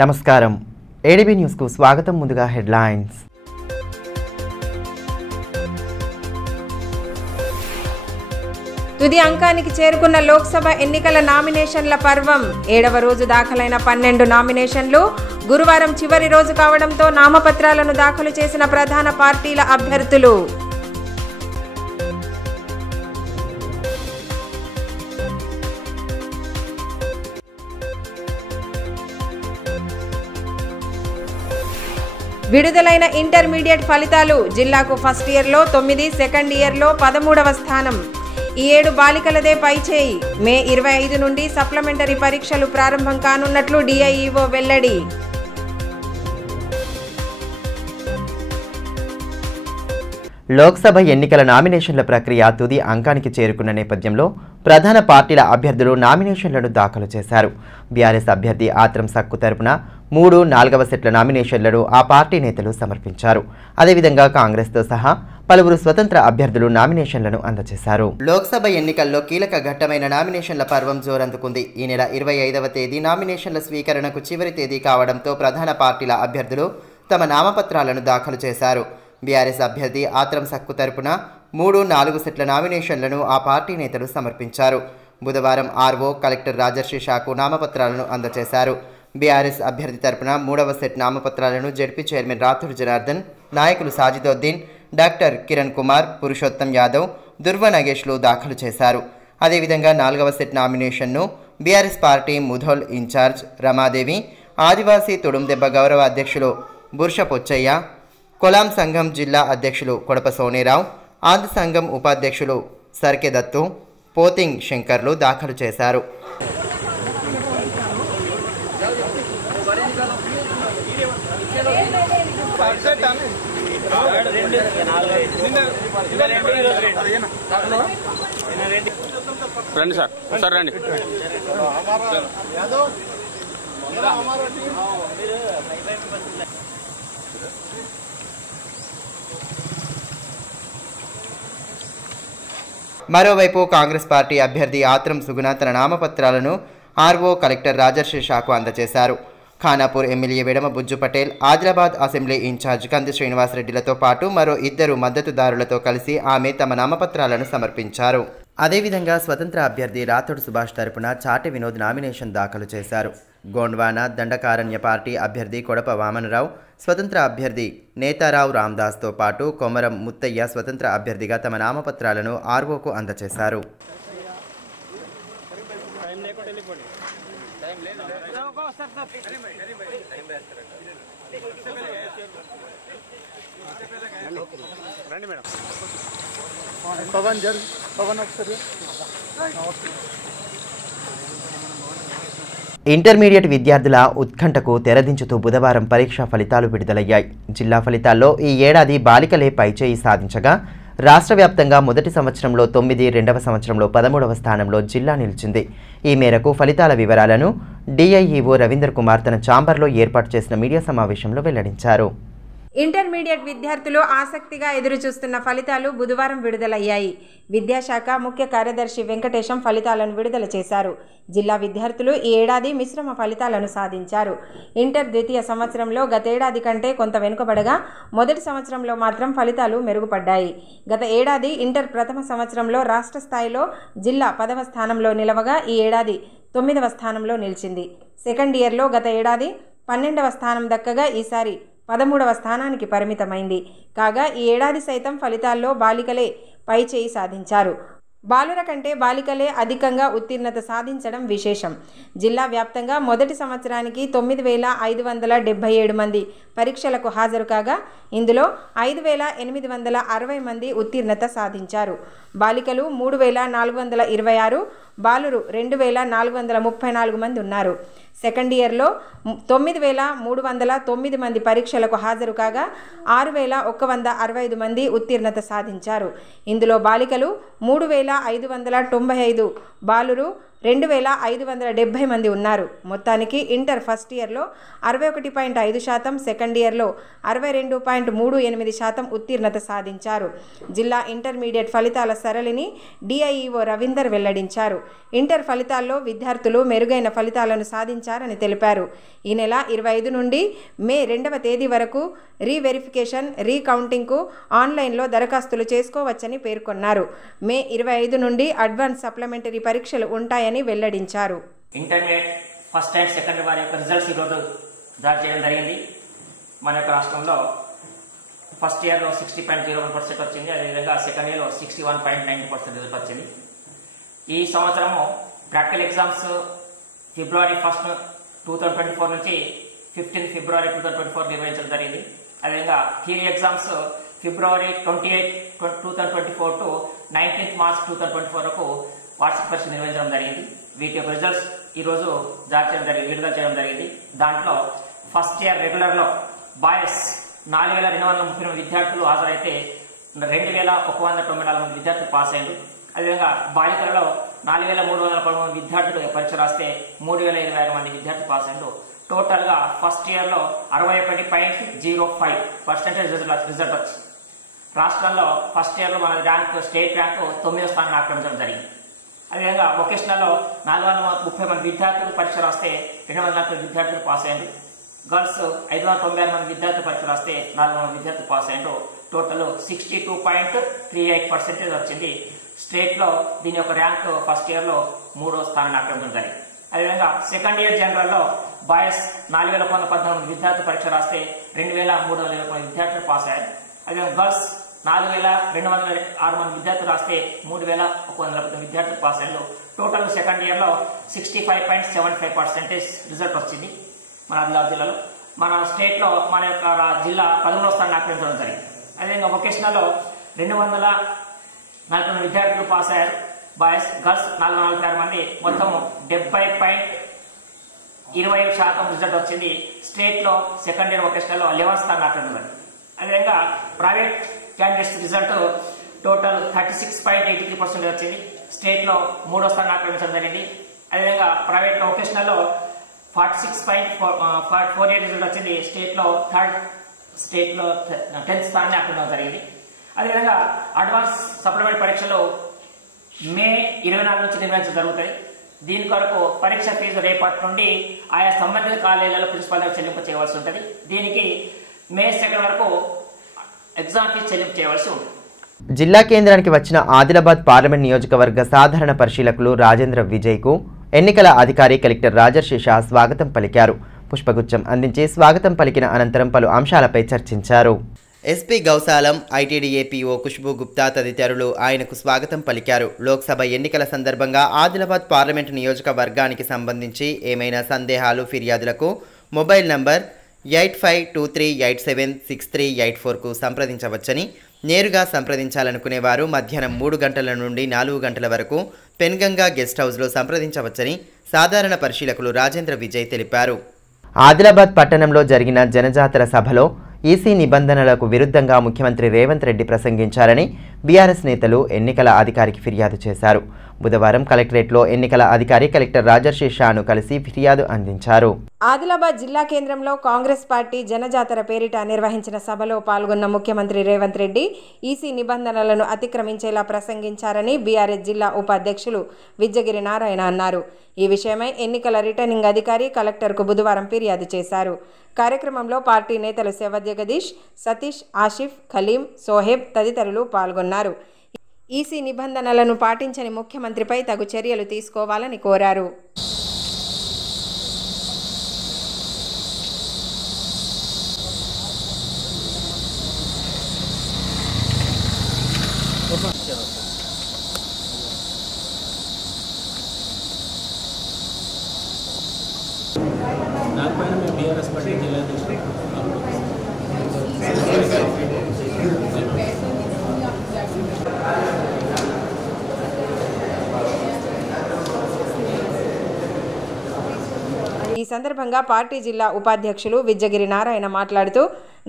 నమస్కారం ADB news కు స్వాగతం. ముందుగా హెడ్లైన్స్. తుది అంకానికి చేరుకున్న లోక్సభ ఎన్నికల నామినేషన్ల పర్వం. 7వ రోజు దాఖలైన 12 నామినేషన్లు. గురువారం చివరి రోజు కావడంతో నామపత్రాలను దాఖలు చేసిన ప్రధాన పార్టీల అభ్యర్థులు. విడుదలైన ఇంటర్మీడియట్ ఫలితాలు. జిల్లాకు ఫస్ట్ ఇయర్లో 9, సెకండ్ ఇయర్లో 13వ స్థానం. ఈ 7 బాలికలదే పైచేయి. మే 25 నుండి సప్లిమెంటరీ పరీక్షలు ప్రారంభం కానున్నట్లు డిఐఈఓ వెల్లడి. లోక్సభ ఎన్నికల నామినేషన్ల ప్రక్రియ తుది అంకానికి చేరుకున్న నేపథ్యంలో ప్రధాన పార్టీల అభ్యర్థులు నామినేషన్లను దాఖలు చేశారు. బీఆర్ఎస్ అభ్యర్థి ఆత్రం సక్కు తరపున 3, 4వ సెట్ల నామినేషన్లను ఆ పార్టీ నేతలు సమర్పించారు. అదేవిధంగా కాంగ్రెస్తో సహా పలువురు స్వతంత్ర అభ్యర్థులు నామినేషన్లను అందజేశారు. లోక్సభ ఎన్నికల్లో కీలక ఘట్టమైన నామినేషన్ల పర్వం జోరందుకుంది. ఈ నెల 25వ తేదీ నామినేషన్ల స్వీకరణకు చివరి తేదీ కావడంతో ప్రధాన పార్టీల అభ్యర్థులు తమ నామపత్రాలను దాఖలు చేశారు. బీఆర్ఎస్ అభ్యర్థి ఆత్రం సక్కు తరపున 3, 4 సెట్ల నామినేషన్లను ఆ పార్టీ నేతలు సమర్పించారు. బుధవారం ఆర్ఓ కలెక్టర్ రాజర్షి షాకు నామపత్రాలను అందజేశారు. బీఆర్ఎస్ అభ్యర్థి తరపున 3వ సెట్ నామపత్రాలను జడ్పీ చైర్మన్ రాథోడ్ జనార్దన్, నాయకులు సాజిదోద్దీన్, డాక్టర్ కిరణ్ కుమార్, పురుషోత్తం యాదవ్, దుర్వ నగేష్లు దాఖలు చేశారు. అదేవిధంగా 4వ సెట్ నామినేషన్ను BRS party Mudhol incharge Ramadevi, Adivasi Tudumdebba గౌరవ అధ్యక్షులు బుర్ష పొచ్చయ్య, కొలాం సంఘం జిల్లా అధ్యక్షులు కొడప సోనేరావు, ఆంధ్ర సంఘం ఉపాధ్యక్షులు సర్కె దత్తు, పోతింగ్ శంకర్లు దాఖలు చేశారు. రండి సార్ రండి. మరోవైపు కాంగ్రెస్ పార్టీ అభ్యర్థి ఆత్రం సుగుణ తన నామపత్రాలను ఆర్ఓ కలెక్టర్ రాజర్షి షాకు అందజేశారు. Khanapur MLA వెడమ Bujju Patel, Adilabad assembly incharge కంది శ్రీనివాసరెడ్డిలతో పాటు మరో 2 మద్దతుదారులతో కలిసి ఆమె తమ నామపత్రాలను సమర్పించారు. అదేవిధంగా స్వతంత్ర అభ్యర్థి రాథోడ్ సుభాష్ తరపున చాటె వినోద్ నామినేషన్ దాఖలు చేశారు. గోండ్వానా దండకారణ్య పార్టీ అభ్యర్థి కొడప వామనరావు, స్వతంత్ర అభ్యర్థి నేతారావు రామ్దాస్తో పాటు కొమరం ముత్తయ్య స్వతంత్ర అభ్యర్థిగా తమ నామపత్రాలను ఆర్ఓకు అందజేశారు. ఇంటర్మీడియట్ విద్యార్థుల ఉత్కంఠకు తెరదించుతూ బుధవారం పరీక్షా ఫలితాలు విడుదలయ్యాయి. జిల్లా ఫలితాల్లో ఈ ఏడాది బాలికలే పైచేయి సాధించగా రాష్ట్ర వ్యాప్తంగా మొదటి సంవత్సరంలో 9, రెండవ సంవత్సరంలో 13వ స్థానంలో జిల్లా నిలిచింది. ఈ మేరకు ఫలితాల వివరాలను డిఐఈఓ రవీందర్ కుమార్ తన ఛాంబర్లో ఏర్పాటు చేసిన మీడియా సమావేశంలో వెల్లడించారు. ఇంటర్మీడియట్ విద్యార్థులు ఆసక్తిగా ఎదురుచూస్తున్న ఫలితాలు బుధవారం విడుదలయ్యాయి. విద్యాశాఖ ముఖ్య కార్యదర్శి వెంకటేశం ఫలితాలను విడుదల చేశారు. జిల్లా విద్యార్థులు ఈ ఏడాది మిశ్రమ ఫలితాలను సాధించారు. ఇంటర్ ద్వితీయ సంవత్సరంలో గతేడాది కంటే కొంత వెనుకబడగా మొదటి సంవత్సరంలో మాత్రం ఫలితాలు మెరుగుపడ్డాయి. గత ఏడాది ఇంటర్ ప్రథమ సంవత్సరంలో రాష్ట్ర స్థాయిలో జిల్లా 10వ స్థానంలో నిలవగా ఈ ఏడాది 9వ స్థానంలో నిలిచింది. సెకండ్ ఇయర్లో గత ఏడాది 12వ స్థానం దక్కగా ఈసారి 13వ స్థానానికి పరిమితమైంది. కాగా ఈ ఏడాది సైతం ఫలితాల్లో బాలికలే పైచేయి సాధించారు. బాలుర కంటే బాలికలే అధికంగా ఉత్తీర్ణత సాధించడం విశేషం. జిల్లా వ్యాప్తంగా మొదటి సంవత్సరానికి 9,577 మంది పరీక్షలకు హాజరు కాగా ఇందులో 5,860 మంది ఉత్తీర్ణత సాధించారు. బాలికలు 3,426, బాలురు 2,434 మంది ఉన్నారు. సెకండ్ ఇయర్లో 9,309 మంది పరీక్షలకు హాజరు కాగా 6,165 మంది ఉత్తీర్ణత సాధించారు. ఇందులో బాలికలు 3,595, బాలురు 2570 మంది ఉన్నారు. మొత్తానికి ఇంటర్ ఫస్ట్ ఇయర్లో 61.5%, సెకండ్ ఇయర్లో 62.38% ఉత్తీర్ణత సాధించారు. జిల్లా ఇంటర్మీడియట్ ఫలితాల సరళిని డిఐఈఓ రవీందర్ వెల్లడించారు. ఇంటర్ ఫలితాల్లో విద్యార్థులు మెరుగైన ఫలితాలను సాధించారని తెలిపారు. ఈ నెల 25 నుండి మే 2వ తేదీ వరకు రీవెరిఫికేషన్, రీకౌంటింగ్కు ఆన్లైన్లో దరఖాస్తులు చేసుకోవచ్చని పేర్కొన్నారు. మే 25 నుండి అడ్వాన్స్ సప్లిమెంటరీ పరీక్షలు ఉంటాయని వెల్లడించారు. ఇంటర్మీడియట్ ఫస్ట్ అండ్ సెకండ్ వారి యొక్క రిజల్ట్స్ ఈరోజు జారీ చేయడం జరిగింది. మన యొక్క రాష్ట్రంలో ఫస్ట్ ఇయర్లో 60.01% వచ్చింది. అదేవిధంగా సెకండ్ ఇయర్లో 61.90% రిజల్ట్ వచ్చింది. ఈ సంవత్సరము ప్రాక్టికల్ ఎగ్జామ్స్ ఫిబ్రవరి 1, 2024 నుంచి 15 ఫిబ్రవరి 2024 నిర్వహించడం జరిగింది. అదేవిధంగా theory exams February 28, 2024 to 19 March 2024 వరకు వార్షిక పరీక్ష నిర్వహించడం జరిగింది. వీటి యొక్క రిజల్ట్స్ ఈరోజు విడుదల చేయడం జరిగింది. దాంట్లో ఫస్ట్ ఇయర్ రెగ్యులర్లో బాయ్స్ 4238 విద్యార్థులు హాజరైతే 2194 మంది విద్యార్థులు పాస్ అయ్యారు. అదేవిధంగా బాలికలలో 4313 విద్యార్థులు పరీక్ష రాస్తే 3026 మంది విద్యార్థులు పాస్ అయ్యారు. టోటల్ గా ఫస్ట్ ఇయర్ లో 61.05% రిజల్ట్ వచ్చింది. రాష్ట్రంలో ఫస్ట్ ఇయర్ లో మన ర్యాంక్ స్టేట్ ర్యాంక్ 9వ స్థానాన్ని ఆక్రమించడం జరిగింది. అదేవిధంగా వొకేషనల్ లో 430 మంది విద్యార్థులు పరీక్ష రాస్తే 240 విద్యార్థులు పాస్ అయ్యారు. గర్ల్స్ 596 మంది విద్యార్థులు పరీక్ష రాస్తే 400 మంది విద్యార్థులు పాస్ అయ్యారు. టోటల్ 62.38% వచ్చింది. స్టేట్ లో దీని యొక్క ర్యాంక్ ఫస్ట్ ఇయర్ లో 3వ స్థానాన్ని ఆక్రమించడం జరిగింది. అదేవిధంగా సెకండ్ ఇయర్ జనరల్ లో బాయ్స్ 4114 విద్యార్థులు పరీక్ష రాస్తే 2320 విద్యార్థులు పాస్ అయ్యారు. అదేవిధంగా గర్ల్స్ 4206 మంది విద్యార్థులు రాస్తే 3119 విద్యార్థులు పాస్ అయ్యారు. టోటల్ సెకండ్ ఇయర్ లో 65.75% రిజల్ట్ వచ్చింది మన ఆదిలాబాద్ జిల్లాలో. మన స్టేట్ లో మన యొక్క జిల్లా 11వ స్థానాన్ని ఆక్రమించడం జరిగింది. అదేవిధంగా వొకేషనల్ లో 240 విద్యార్థులు పాస్ అయ్యారు. బాయ్స్, గర్ల్స్ 446 మంది, మొత్తం 70.27% రిజల్ట్ వచ్చింది. స్టేట్ లో సెకండ్ ఇయర్ వొకేషనల్ లో 11వ స్థానాన్ని ఆక్రమించారు. అదేవిధంగా ప్రైవేట్ క్యాండిడేట్స్ రిజల్ట్ టోటల్ 36.83% వచ్చింది. స్టేట్ లో 3వ స్థానాన్ని ఆక్రమించడం జరిగింది. అదేవిధంగా ప్రైవేట్ లో వొకేషనల్ లో 46.48 రిజల్ట్ వచ్చింది. స్టేట్ లో 10th స్థానాన్ని ఆక్రమించడం జరిగింది. అదేవిధంగా అడ్వాన్స్ సప్లిమెంటరీ పరీక్షలు మే 24 నుంచి నిర్వహించడం జరుగుతాయి. దీని కొరకు పరీక్ష ఫీజు రేపటి నుండి ఆయా సంబంధిత కాలేజీలలో ప్రిన్సిపాల్ చెల్లింపు చేయవలసి ఉంటుంది. దీనికి మే 2 వరకు ఎగ్జామ్ ఫీజు చెల్లింపు చేయవలసి ఉంటుంది. జిల్లా కేంద్రానికి వచ్చిన ఆదిలాబాద్ పార్లమెంట్ నియోజకవర్గ సాధారణ పరిశీలకులు రాజేంద్ర విజయ్కు ఎన్నికల అధికారి కలెక్టర్ రాజర్షి షా స్వాగతం పలికారు. పుష్పగుచ్చం అందించి స్వాగతం పలికిన అనంతరం పలు అంశాలపై చర్చించారు. ఎస్పీ గౌసాలం, ఐటీడీఏపీఓ ఖుష్బూ గుప్తా తదితరులు ఆయనకు స్వాగతం పలికారు. లోక్సభ ఎన్నికల సందర్భంగా ఆదిలాబాద్ పార్లమెంటు నియోజకవర్గానికి సంబంధించి ఏమైనా సందేహాలు, ఫిర్యాదులకు మొబైల్ నంబర్ 8523876384కు సంప్రదించవచ్చని, నేరుగా సంప్రదించాలనుకునేవారు మధ్యాహ్నం 3 గంటల నుండి 4 గంటల వరకు పెన్గంగా గెస్ట్ హౌస్లో సంప్రదించవచ్చని సాధారణ పరిశీలకులు రాజేంద్ర విజయ్ తెలిపారు. ఆదిలాబాద్ పట్టణంలో జరిగిన జనజాతర సభలో ఈసీ నిబంధనలకు విరుద్ధంగా ముఖ్యమంత్రి రేవంత్ రెడ్డి ప్రసంగించారని బీఆర్ఎస్ నేతలు ఎన్నికల అధికారికి ఫిర్యాదు చేశారు. బుధవారం కలెక్టరేట్లో ఎన్నికల అధికారి కలెక్టర్ రాజర్షి షాను కలిసి ఫిర్యాదు అందించారు. ఆదిలాబాద్ జిల్లా కేంద్రంలో కాంగ్రెస్ పార్టీ జనజాతర పేరిట నిర్వహించిన సభలో పాల్గొన్న ముఖ్యమంత్రి రేవంత్ రెడ్డి ఈసీ నిబంధనలను అతిక్రమించేలా ప్రసంగించారని బీఆర్ఎస్ జిల్లా ఉపాధ్యక్షులు విజ్జగిరి నారాయణ అన్నారు. ఈ విషయమై ఎన్నికల రిటర్నింగ్ అధికారి కలెక్టర్కు బుధవారం ఫిర్యాదు చేశారు. కార్యక్రమంలో పార్టీ నేతలు సేవ జగదీష్, సతీష్, ఆసిఫ్, ఖలీం, సోహెబ్ తదితరులు పాల్గొన్నారు. ఈసీ నిబంధనలను పాటించని ముఖ్యమంత్రిపై తగు చర్యలు తీసుకోవాలని కోరారు. ఈ సందర్భంగా పార్టీ జిల్లా ఉపాధ్యక్షులు విజ్జగిరి నారాయణ మాట్లాడుతూ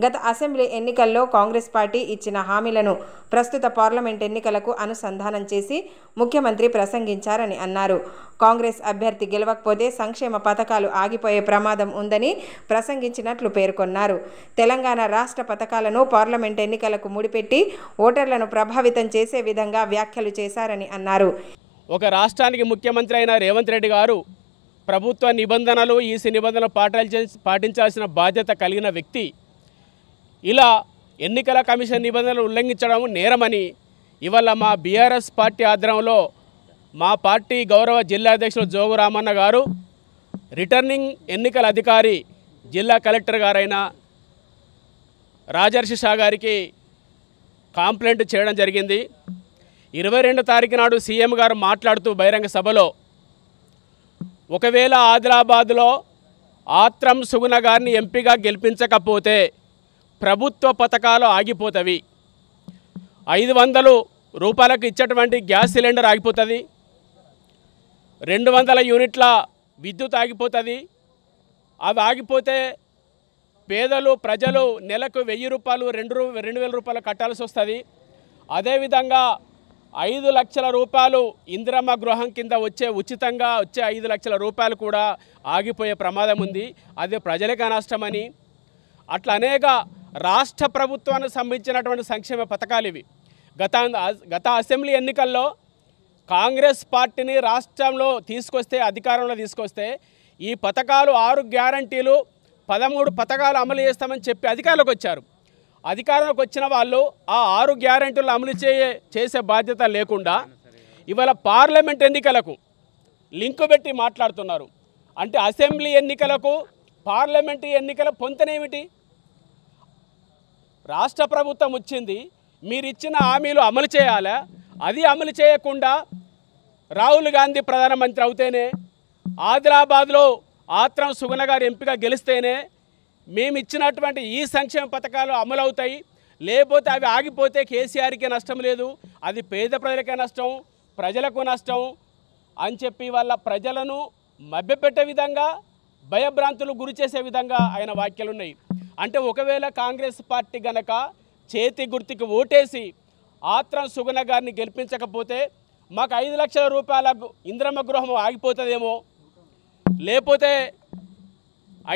గత అసెంబ్లీ ఎన్నికల్లో కాంగ్రెస్ పార్టీ ఇచ్చిన హామీలను ప్రస్తుత పార్లమెంట్ ఎన్నికలకు అనుసంధానం చేసి ముఖ్యమంత్రి ప్రసంగించారని అన్నారు. కాంగ్రెస్ అభ్యర్థి గెలవకపోతే సంక్షేమ పథకాలు ఆగిపోయే ప్రమాదం ఉందని ప్రసంగించినట్లు పేర్కొన్నారు. తెలంగాణ రాష్ట్ర పథకాలను పార్లమెంట్ ఎన్నికలకు ముడిపెట్టి ఓటర్లను ప్రభావితం చేసే విధంగా వ్యాఖ్యలు చేశారని అన్నారు. ఒక రాష్ట్రానికి ముఖ్యమంత్రి అయిన రేవంత్ రెడ్డి గారు ప్రభుత్వ నిబంధనలు ఈసీ నిబంధనలు పాటించాల్సిన బాధ్యత కలిగిన వ్యక్తి ఇలా ఎన్నికల కమిషన్ నిబంధనలు ఉల్లంఘించడం నేరమని ఇవాళ మా బీఆర్ఎస్ పార్టీ ఆధ్వర్యంలో మా పార్టీ గౌరవ జిల్లా అధ్యక్షులు జోగు రామన్న గారు రిటర్నింగ్ ఎన్నికల అధికారి జిల్లా కలెక్టర్ గారైన రాజర్షి షా గారికి కంప్లైంట్ చేయడం జరిగింది. 22 తారీఖు నాడు సీఎం గారు మాట్లాడుతూ బహిరంగ సభలో ఒకవేళ ఆదిలాబాద్లో ఆత్రం సుగుణ గారిని ఎంపీగా గెలిపించకపోతే ప్రభుత్వ పథకాలు ఆగిపోతవి, 500 రూపాయలకు ఇచ్చేటువంటి గ్యాస్ సిలిండర్ ఆగిపోతుంది, 200 యూనిట్ల విద్యుత్ ఆగిపోతుంది. అవి ఆగిపోతే పేదలు ప్రజలు నెలకు 1000 రూపాయలు 2000 రూపాయలు కట్టాల్సి వస్తుంది. అదేవిధంగా 5 లక్షల రూపాయలు ఇందిరమ్మ గృహం కింద ఉచితంగా వచ్చే 5 లక్షల రూపాయలు కూడా ఆగిపోయే ప్రమాదం ఉంది. అది ప్రజలకే నష్టమని అట్లా అనేక రాష్ట్ర ప్రభుత్వానికి సంబంధించినటువంటి సంక్షేమ పథకాలు ఇవి. గత అసెంబ్లీ ఎన్నికల్లో కాంగ్రెస్ పార్టీని రాష్ట్రంలో అధికారంలో తీసుకొస్తే ఈ పథకాలు 6 గ్యారంటీలు 13 పథకాలు అమలు చేస్తామని చెప్పి అధికారంలోకి వచ్చారు. అధికారంలోకి వచ్చిన వాళ్ళు ఆ 6 గ్యారెంటీలు అమలు చేసే బాధ్యత లేకుండా ఇవాళ పార్లమెంట్ ఎన్నికలకు లింకు పెట్టి మాట్లాడుతున్నారు. అంటే అసెంబ్లీ ఎన్నికలకు పార్లమెంటు ఎన్నికల పొంతనేమిటి? రాష్ట్ర ప్రభుత్వం వచ్చింది, మీరు ఇచ్చిన హామీలు అమలు చేయాలా? అది అమలు చేయకుండా రాహుల్ గాంధీ ప్రధానమంత్రి అవుతేనే, ఆదిలాబాద్లో ఆత్రం సుగుణ గారు ఎంపీగా గెలిస్తేనే మేము ఇచ్చినటువంటి ఈ సంక్షేమ పథకాలు అమలు అవుతాయి. లేకపోతే అవి ఆగిపోతే కేసీఆర్కి నష్టం లేదు, అది పేద ప్రజలకే నష్టం, ప్రజలకు నష్టం అని చెప్పి వాళ్ళ ప్రజలను మభ్యపెట్టే విధంగా భయభ్రాంతులు గురి చేసే విధంగా ఆయన వ్యాఖ్యలు ఉన్నాయి. అంటే ఒకవేళ కాంగ్రెస్ పార్టీ గనక చేతి గుర్తుకి ఓటేసి ఆత్రం సుగుణ గారిని గెలిపించకపోతే మాకు 5 లక్షల రూపాయల ఇందిరమ్మ గృహం ఆగిపోతుందేమో, లేకపోతే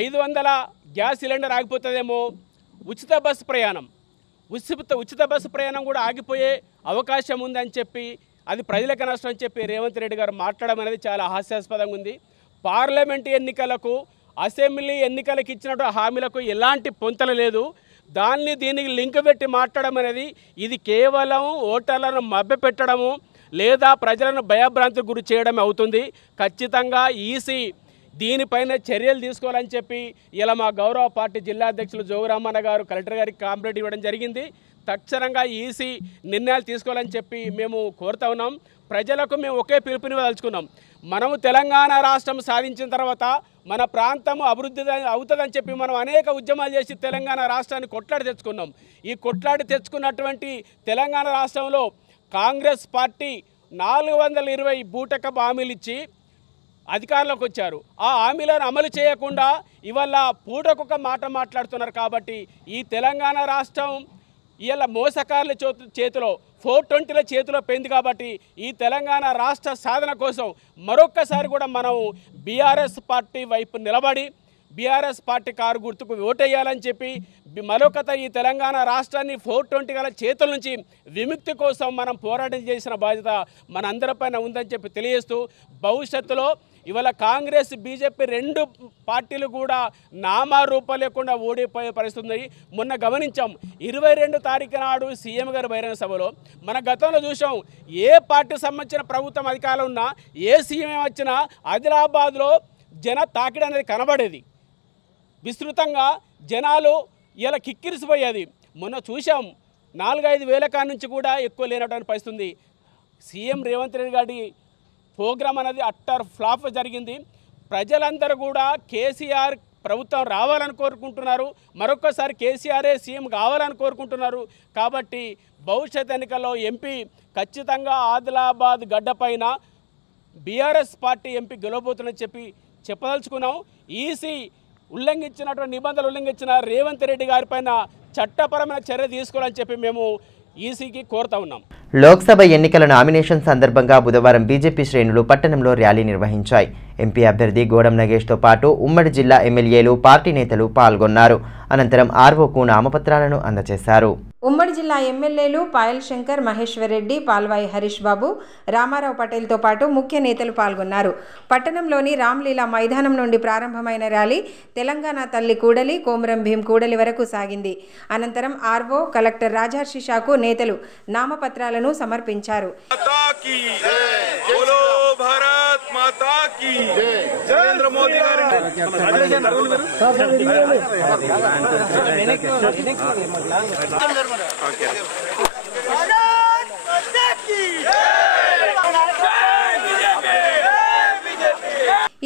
500 గ్యాస్ సిలిండర్ ఆగిపోతుందేమో, ఉచిత బస్సు ప్రయాణం కూడా ఆగిపోయే అవకాశం ఉందని చెప్పి అది ప్రజలకు నష్టం అని చెప్పి రేవంత్ రెడ్డి గారు మాట్లాడడం అనేది చాలా హాస్యాస్పదంగా ఉంది. పార్లమెంట్ ఎన్నికలకు అసెంబ్లీ ఎన్నికలకు ఇచ్చినటువంటి హామీలకు ఎలాంటి పొంతలు లేదు. దీనికి లింక్ పెట్టి మాట్లాడడం అనేది ఇది కేవలం ఓటర్లను మభ్యపెట్టడము లేదా ప్రజలను భయభ్రాంతికి గురి చేయడమే అవుతుంది. ఖచ్చితంగా ఈసీ దీనిపైన చర్యలు తీసుకోవాలని చెప్పి ఇలా మా గౌరవ పార్టీ జిల్లా అధ్యక్షులు జోగురామన్న గారు కలెక్టర్ గారికి కంప్లైంట్ ఇవ్వడం జరిగింది. తక్షణంగా ఈసీ నిర్ణయాలు తీసుకోవాలని చెప్పి మేము కోరుతా ఉన్నాం. ప్రజలకు మేము ఒకే పిలుపునివ్వదలుచుకున్నాం. మనము తెలంగాణ రాష్ట్రం సాధించిన తర్వాత మన ప్రాంతము అభివృద్ధి అవుతుందని చెప్పి మనం అనేక ఉద్యమాలు చేసి తెలంగాణ రాష్ట్రాన్ని కొట్లాడి తెచ్చుకున్నాం. ఈ కొట్లాడి తెచ్చుకున్నటువంటి తెలంగాణ రాష్ట్రంలో కాంగ్రెస్ పార్టీ 420 బూటకపు హామీలు ఇచ్చి అధికారంలోకి వచ్చారు. ఆ హామీలను అమలు చేయకుండా ఇవాళ పూటకొక మాట మాట్లాడుతున్నారు. కాబట్టి ఈ తెలంగాణ రాష్ట్రం ఇవాళ మోసకారుల చేతిలో 420ల చేతిలో పోయింది. కాబట్టి ఈ తెలంగాణ రాష్ట్ర సాధన కోసం మరొక్కసారి కూడా మనం బీఆర్ఎస్ పార్టీ వైపు నిలబడి బీఆర్ఎస్ పార్టీ కారు గుర్తుకు ఓటేయాలని చెప్పి మరొకత ఈ తెలంగాణ రాష్ట్రాన్ని 420 గల చేతుల నుంచి విముక్తి కోసం మనం పోరాటం చేసిన బాధ్యత మన అందరిపైన ఉందని చెప్పి తెలియజేస్తూ భవిష్యత్తులో ఇవాళ కాంగ్రెస్ బీజేపీ 2 పార్టీలు కూడా నామారూపం లేకుండా ఓడిపోయే పరిస్థితి ఉంది. మొన్న గమనించాం 22 తారీఖు నాడు సీఎం గారు బహిరంగ సభలో మన గతంలో చూసాం. ఏ పార్టీ సంబంధించిన ప్రభుత్వం అధికారంలో ఉన్నా ఏ సీఎం వచ్చినా ఆదిలాబాద్లో జన తాకిడి అనేది కనబడేది. విస్తృతంగా జనాలు ఇలా కిక్కిరిసిపోయేది. మొన్న చూసాం 4-5 వేల కాడ నుంచి కూడా ఎక్కువ లేనటువంటి పరిస్థితి ఉంది. సీఎం రేవంత్ రెడ్డి గారి ప్రోగ్రాం అనేది అట్టర్ ఫ్లాప్ జరిగింది. ప్రజలందరూ కూడా కేసీఆర్ ప్రభుత్వం రావాలని కోరుకుంటున్నారు. మరొకసారి కేసీఆరే సీఎం కావాలని కోరుకుంటున్నారు. కాబట్టి భవిష్యత్ ఎన్నికల్లో ఎంపీ ఖచ్చితంగా ఆదిలాబాద్ గడ్డపైన బీఆర్ఎస్ పార్టీ ఎంపీ గెలవబోతుందని చెప్పి చెప్పదలుచుకున్నాం. ఈసీ ఉల్లంఘించినటువంటి నిబంధనలు ఉల్లంఘించిన రేవంత్ రెడ్డి గారిపైన చట్టపరమైన చర్య తీసుకోవాలని చెప్పి మేము ఈసీకి కోరుతా ఉన్నాం. లోక్సభ ఎన్నికల నామినేషన్ సందర్భంగా బుధవారం బీజేపీ శ్రేణులు పట్టణంలో ర్యాలీ నిర్వహించాయి. ఎంపీ అభ్యర్థి గోడం నగేష్తో పాటు ఉమ్మడి జిల్లా ఎమ్మెల్యేలు, పార్టీ నేతలు పాల్గొన్నారు. అనంతరం ఆర్ఓకు నామపత్రాలను అందజేశారు. ఉమ్మడి జిల్లా ఎమ్మెల్యేలు పాయల్ శంకర్, మహేశ్వర్ రెడ్డి, పాల్వాయి హరీష్ బాబు, రామారావు పటేల్తో పాటు ముఖ్య నేతలు పాల్గొన్నారు. పట్టణంలోని రామ్లీలా మైదానం నుండి ప్రారంభమైన ర్యాలీ తెలంగాణ తల్లి కూడలి, కోమరం భీం కూడలి వరకు సాగింది. అనంతరం ఆర్ఓ, కలెక్టర్ రాజర్షి షాకు నేతలు నామపత్రాలను సమర్పించారు. నరేంద్ర మోదీ గారు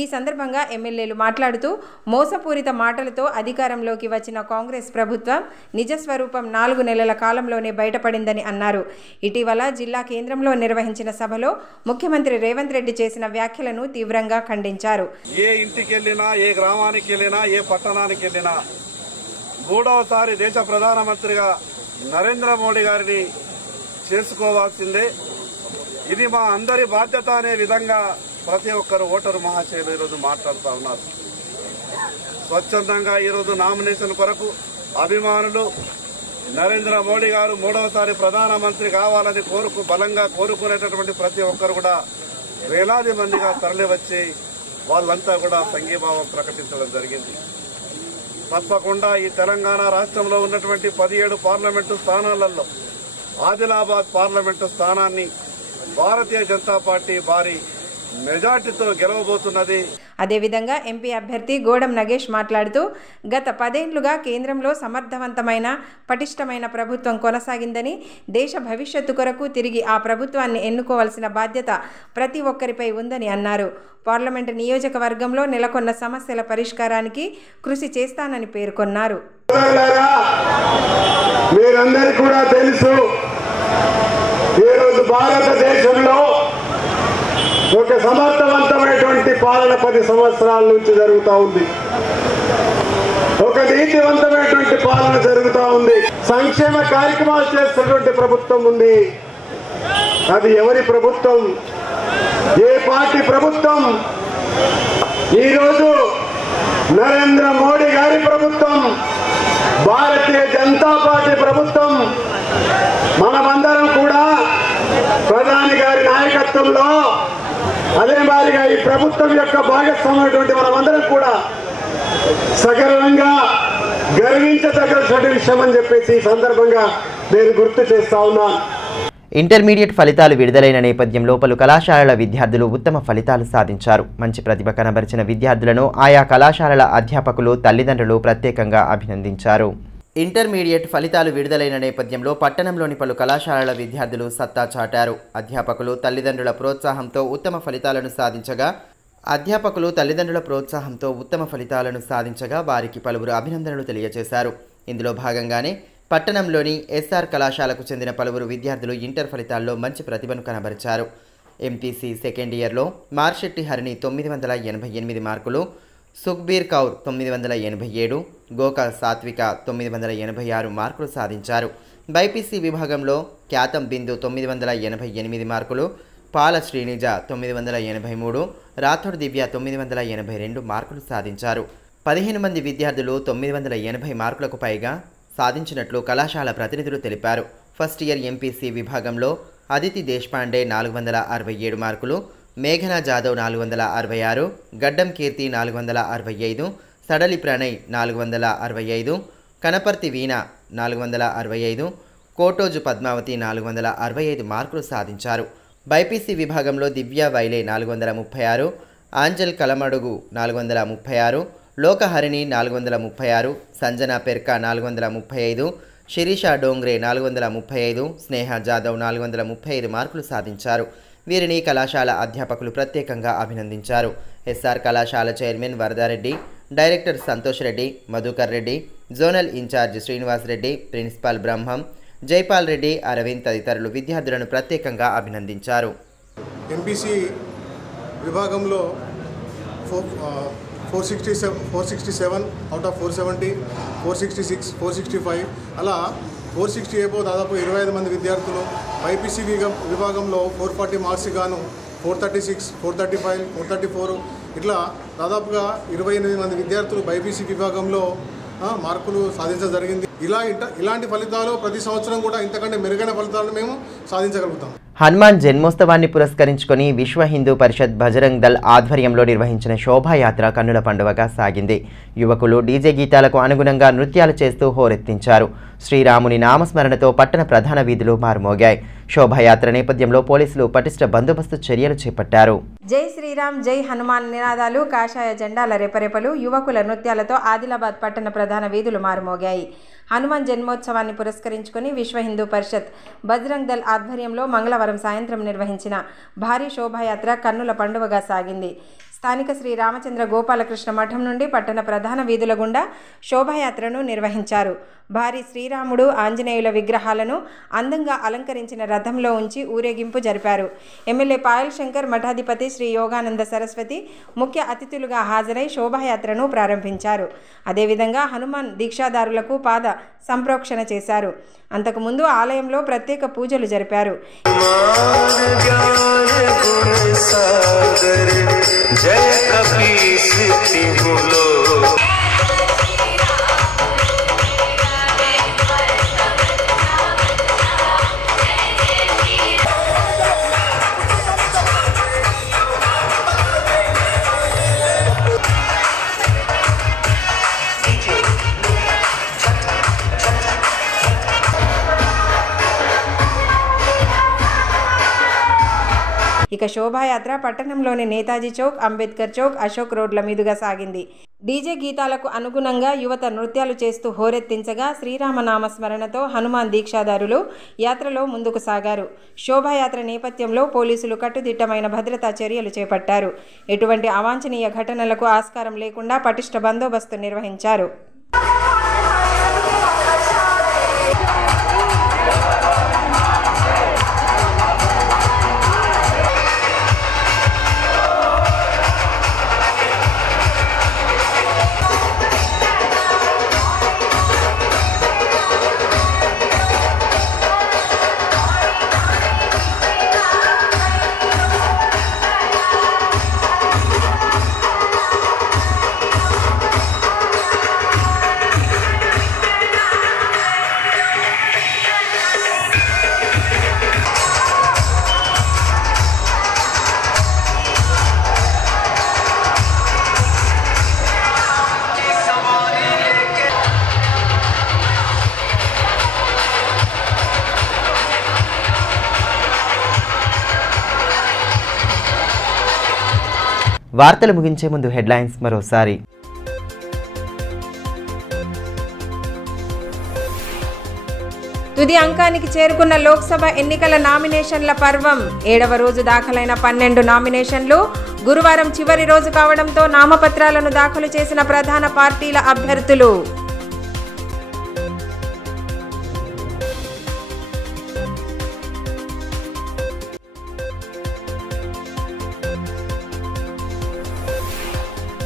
ఈ సందర్భంగా ఎమ్మెల్యేలు మాట్లాడుతూ మోసపూరిత మాటలతో అధికారంలోకి వచ్చిన కాంగ్రెస్ ప్రభుత్వం నిజస్వరూపం 4 నెలల కాలంలోనే బయటపడిందని అన్నారు. ఇటీవల జిల్లా కేంద్రంలో నిర్వహించిన సభలో ముఖ్యమంత్రి రేవంత్ రెడ్డి చేసిన వ్యాఖ్యలను తీవ్రంగా ఖండించారు. ఏ ఇంటికి వెళ్ళినా, ఏ గ్రామానికి వెళ్ళినా, ఏ పట్టణానికి వెళ్ళినా 3వసారి దేశ ప్రధానమంత్రిగా నరేంద్ర మోడీ గారిని చేసుకోవాల్సిందే. ఇది మా అందరి బాధ్యత అనే విధంగా ప్రతి ఒక్కరు ఓటరు మహాశయులు ఈరోజు మాట్లాడుతూ ఉన్నారు. స్వచ్ఛందంగా ఈరోజు నామినేషన్ కొరకు అభిమానులు నరేంద్ర మోడీ గారు 3వసారి ప్రధానమంత్రి కావాలని బలంగా కోరుకునేటటువంటి ప్రతి ఒక్కరు కూడా వేలాది మందిగా తరలివచ్చి వాళ్ళంతా కూడా సంఘీభావం ప్రకటించడం జరిగింది. తప్పకుండా ఈ తెలంగాణ రాష్ట్రంలో ఉన్నటువంటి 17 పార్లమెంటు స్థానాలలో ఆదిలాబాద్ పార్లమెంటు స్థానాన్ని భారతీయ జనతా పార్టీ భారీ మెజార్టీతో గెలవబోతున్నది. అదేవిధంగా ఎంపీ అభ్యర్థి గోడం నగేష్ మాట్లాడుతూ గత 10 ఏళ్లుగా కేంద్రంలో సమర్థవంతమైన పటిష్టమైన ప్రభుత్వం కొనసాగిందని, దేశ భవిష్యత్తు కొరకు తిరిగి ఆ ప్రభుత్వాన్ని ఎన్నుకోవాల్సిన బాధ్యత ప్రతి ఒక్కరిపై ఉందని అన్నారు. పార్లమెంటు నియోజకవర్గంలో నెలకొన్న సమస్యల పరిష్కారానికి కృషి చేస్తానని పేర్కొన్నారు. మీరందరికీ కూడా తెలుసు, ఈరోజు భారతదేశంలో ఒక సమర్థవంతమైనటువంటి పాలన 10 సంవత్సరాల నుంచి జరుగుతూ ఉంది. ఒక నీతివంతమైనటువంటి పాలన జరుగుతూ ఉంది. సంక్షేమ కార్యక్రమాలు చేస్తున్నటువంటి ప్రభుత్వం ఉంది. అది ఎవరి ప్రభుత్వం? ఏ పార్టీ ప్రభుత్వం? ఈరోజు నరేంద్ర మోడీ గారి ప్రభుత్వం, భారతీయ జనతా పార్టీ ప్రభుత్వం. మనమందరం కూడా ప్రధాని గారి నాయకత్వంలో, అదే మాదిరిగా ఈ ప్రభుత్వం యొక్క భాగస్వామ్యటువంటి మనమందరం కూడా సగర్వంగా గర్వించదగ్గ విషయం అని చెప్పేసి ఈ సందర్భంగా నేను గుర్తు చేస్తా ఉన్నాను. ఇంటర్మీడియట్ ఫలితాలు విడుదలైన నేపథ్యంలో పలు కళాశాలల విద్యార్థులు ఉత్తమ ఫలితాలు సాధించారు. మంచి ప్రతిభ కనబరిచిన విద్యార్థులను ఆయా కళాశాలల అధ్యాపకులు, తల్లిదండ్రులు ప్రత్యేకంగా అభినందించారు. ఇంటర్మీడియట్ ఫలితాలు విడుదలైన నేపథ్యంలో పట్టణంలోని పలు కళాశాలల విద్యార్థులు సత్తా చాటారు. అధ్యాపకులు, తల్లిదండ్రుల ప్రోత్సాహంతో ఉత్తమ ఫలితాలను సాధించగా వారికి పలువురు అభినందనలు తెలియజేశారు. ఇందులో భాగంగానే పట్టణంలోని ఎస్ఆర్ కళాశాలకు చెందిన పలువురు విద్యార్థులు ఇంటర్ ఫలితాల్లో మంచి ప్రతిభను కనబరిచారు. ఎంపీసీ సెకండ్ ఇయర్లో మార్షెట్టి హరిణి 988 మార్కులు, సుఖ్బీర్ కౌర్ 987, గోకా సాత్విక 986 మార్కులు సాధించారు. బైపీసీ విభాగంలో ఖ్యాతం బిందు 988 మార్కులు, పాల శ్రీనిజ 983, రాథోడ్ దివ్య 982 మార్కులు సాధించారు. 15 మంది విద్యార్థులు 980 మార్కులకు పైగా సాధించినట్లు కళాశాల ప్రతినిధులు తెలిపారు. ఫస్ట్ ఇయర్ ఎంపీసీ విభాగంలో అదితి దేశ్పాండే 467 మార్కులు, మేఘనా జాదవ్ 466, గడ్డం కీర్తి 465, సడలి ప్రణయ్ 465, కనపర్తి వీణ 465, కోటోజు పద్మావతి 465 మార్కులు సాధించారు. బైపీసీ విభాగంలో దివ్య వైలే 436, ఆంజల్ కలమడుగు 436, లోకహరిణి 436, సంజనా పెర్కా 435, శిరీషా డోంగ్రే 435, స్నేహ జాదవ్ 435 మార్కులు సాధించారు. వీరిని కళాశాల అధ్యాపకులు ప్రత్యేకంగా అభినందించారు. ఎస్ఆర్ కళాశాల chairman Varadareddy, director Santosh Reddy, Madhukar Reddy, zonal incharge Srinivas Reddy, principal Brahmam, Jaipal Reddy, Aravind తదితరులు విద్యార్థులను ప్రత్యేకంగా అభినందించారు. ఎంపీసీ విభాగంలో 467 అవుట్ ఆఫ్ 470, 466, 465 అలా 460 ఏబో దాదాపు 25 మంది విద్యార్థులు. బైపీసీ విభాగంలో 440 మార్క్స్ గాను 436, 435, 434 ఇట్లా దాదాపుగా 28 మంది విద్యార్థులు బైపీసీ విభాగంలో మార్కులు సాధించడం జరిగింది. ఇలాంటి ఫలితాలు ప్రతి సంవత్సరం కూడా ఇంతకంటే మెరుగైన ఫలితాలను మేము సాధించగలుగుతాం. హనుమాన్ జన్మోత్సవాన్ని పురస్కరించుకొని విశ్వ హిందూ పరిషత్ బజరంగ్ దళ్ ఆధ్వర్యంలో నిర్వహించిన శోభాయాత్ర కన్నుల పండువగా సాగింది. యువకులు డీజే గీతాలకు అనుగుణంగా నృత్యాలు చేస్తూ హోరెత్తించారు. శ్రీరాముని నామస్మరణతో పట్టణ ప్రధాన వీధులు మారుమోగాయి. శోభాయాత్ర నేపథ్యంలో పోలీసులు పటిష్ట బందోబస్తు చర్యలు చేపట్టారు. జై శ్రీరామ్ జై హనుమాన్ నినాదాలు, కాషాయ జెండాల రెపరెపలు, యువకుల నృత్యాలతో ఆదిలాబాద్ పట్టణ ప్రధాన వీధులు మారుమోగాయి. హనుమాన్ జన్మోత్సవాన్ని పురస్కరించుకుని విశ్వ హిందూ పరిషత్ బజరంగ్ దళ్ ఆధ్వర్యంలో మంగళవారం సాయంత్రం నిర్వహించిన భారీ శోభాయాత్ర కన్నుల పండువగా సాగింది. స్థానిక శ్రీ రామచంద్ర గోపాలకృష్ణ మఠం నుండి పట్టణ ప్రధాన వీధుల గుండా శోభాయాత్రను నిర్వహించారు. భారీ శ్రీరాముడు, ఆంజనేయుల విగ్రహాలను అందంగా అలంకరించిన రథంలో ఉంచి ఊరేగింపు జరిపారు. ఎమ్మెల్యే పాయల్ శంకర్, మఠాధిపతి శ్రీ యోగానంద సరస్వతి ముఖ్య అతిథులుగా హాజరై శోభాయాత్రను ప్రారంభించారు. అదేవిధంగా హనుమాన్ దీక్షాదారులకు పాద సంప్రోక్షణ చేశారు. అంతకుముందు ఆలయంలో ప్రత్యేక పూజలు జరిపారు. ఇక శోభాయాత్ర పట్టణంలోని నేతాజీ చౌక్, అంబేద్కర్ చౌక్, అశోక్ రోడ్ల మీదుగా సాగింది. డీజే గీతాలకు అనుగుణంగా యువత నృత్యాలు చేస్తూ హోరెత్తించగా శ్రీరామనామస్మరణతో హనుమాన్ దీక్షాదారులు యాత్రలో ముందుకు సాగారు. శోభాయాత్ర నేపథ్యంలో పోలీసులు కట్టుదిట్టమైన భద్రతా చర్యలు చేపట్టారు. ఎటువంటి అవాంఛనీయ ఘటనలకు ఆస్కారం లేకుండా పటిష్ట బందోబస్తు నిర్వహించారు. వార్తలు ముగించే ముందు హెడ్లైన్స్ మరోసారి. తుది అంకానికి చేరుకున్న లోక్సభ ఎన్నికల నామినేషన్ల పర్వం. 7వ రోజు దాఖలైన 12 నామినేషన్లు. గురువారం చివరి రోజు కావడంతో నామపత్రాలను దాఖలు చేసిన ప్రధాన పార్టీల అభ్యర్థులు.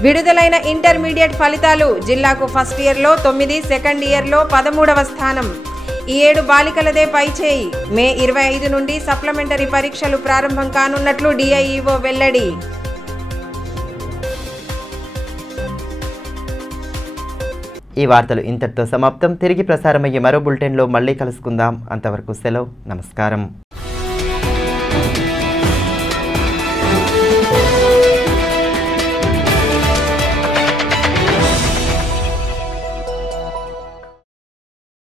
విడుదలైన ఇంటర్మీడియట్ ఫలితాలు. జిల్లాకు ఫస్ట్ ఇయర్లో 9, సెకండ్ ఇయర్లో 13వ స్థానం. ఈ ఏడు బాలికలదే పైచేయి. మే 25 నుండి సప్లిమెంటరీ పరీక్షలు ప్రారంభం కానున్నట్లు డిఐఈఓ వెల్లడి. ఈ వార్తలు ఇంతటితో సమాప్తం. తిరిగి ప్రసారమయ్యే మరో బులెటిన్లో మళ్ళీ కలుసుకుందాం. అంతవరకు సెలవు. నమస్కారం.